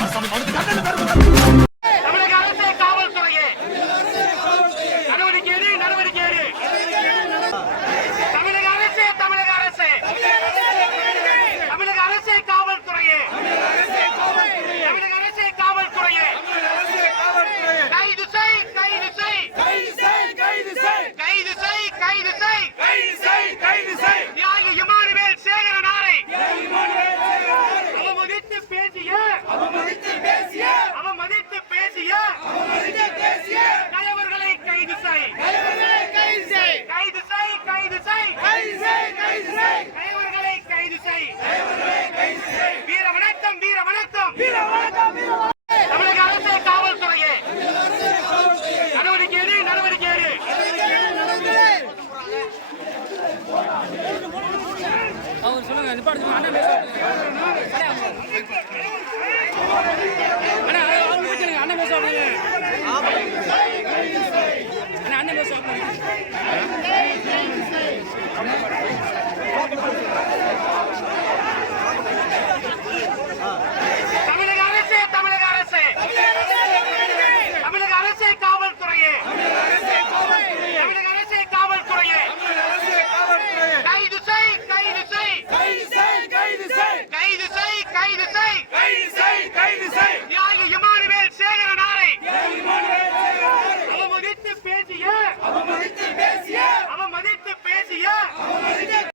மாசாமி அவனுக்கு தண்டனை தருவது வணக்கம். தமிழக அரசு காவல்துறையே. நடவடிக்கை எடு நடவடிக்கை எடு. அவர் சொல்லுங்க.